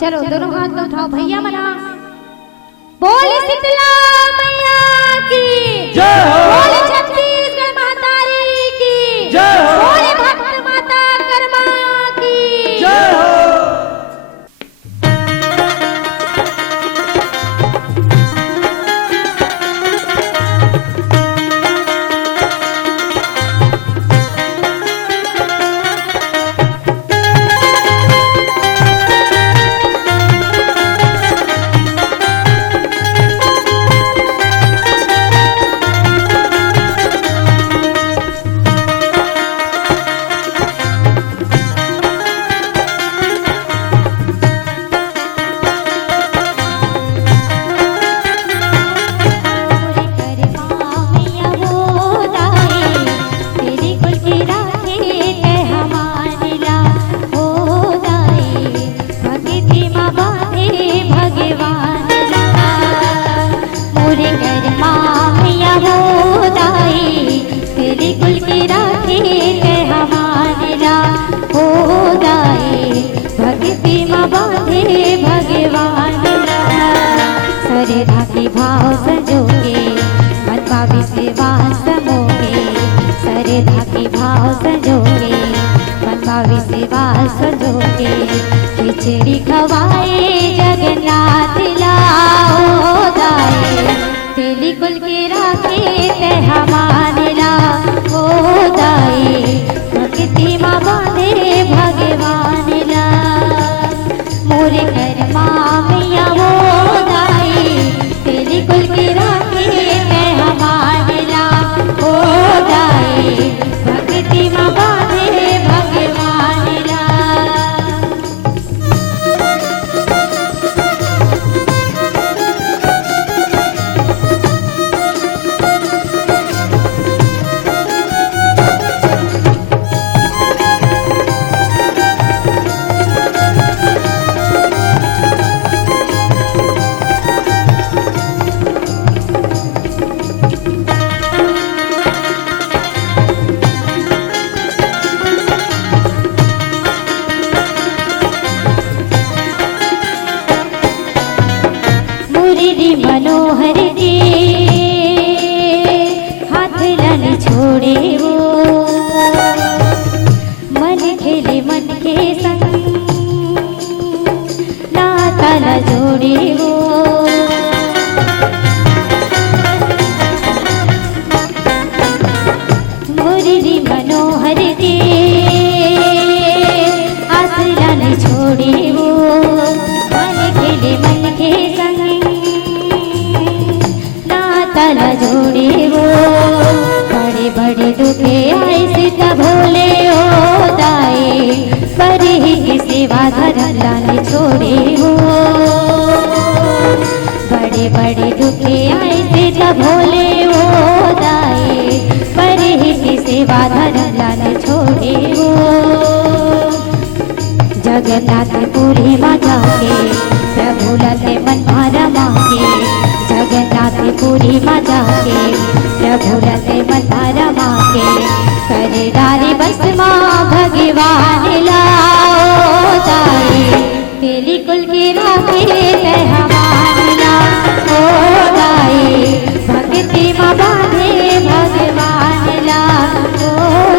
चलो दोनों हाथ में उठाओ भैया मना। बोल शीतला मैया की जय हो। बोल छत्तीसगढ़ महातारी की जय हो। बोल भक्त माता कर्मा की जय हो। भाव संजोगे मनवा विश्वास समोगे, सरे धाके भाव संजोगे मनवा विश्वास संजोगे। खिचड़ी खवाए जगन्नाथ लाओ दाए, तेली कुल के राखे ते हमारे ला ओ दाए, भक्ति माँ बांधे भगवान ला मोरे कर्मा मैया वो कुल की राखी मैं हमारे ला हो जाए, भक्ति माँ बांधे भगवान ला। मनोहर के हाथ लन छोड़े वो, मन खेले मन के संग नाता न जोड़े वो। मुरली मनोहर के हाथ लन छोड़े वो, मन खेले मन के संग तल जोड़े वो। बड़े बड़े दुखे आए सीता भोले हो दाए, पर ही सेवा धर्म लाने छोड़े वो। बड़े बड़े दुखे आए सीता भोले हो दाए, पर ही सेवा धर्म लाने छोड़े वो। जगन्नाथपुरी माँ जाके प्रभु लते मन मारा मांगे, जगन्नाथपुरी माँ जाके प्रभु लते मन मारा मांगे। करे डारे बस माँ भगवान लाओ दाए, तेली कुल की राखे ते हमारे ला हो दाए, भक्ति माँ बांधे भगवान ला हो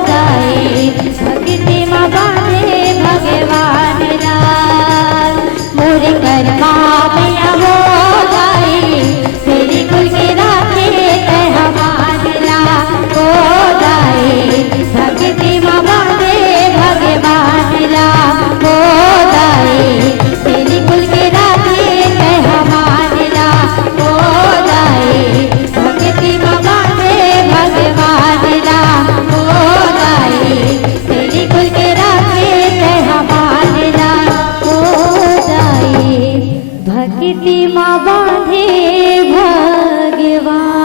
दाए, भक्ति माँ बांधे भगवान ला मोरे कर्मा मैया हो दाए, तेरी कुल के राखे ते हमारे ला हो दाए, भक्ति माँ बांधे भगवान ला हो दाए, तेरी कुल के राखे ते हमारे ला हो दाए, भक्ति माँ बांधे भगवान ला हो दाए, तेरी कुल के राखे ते हमारे ला हो दाए, भक्ति माँ बांधे भगवान।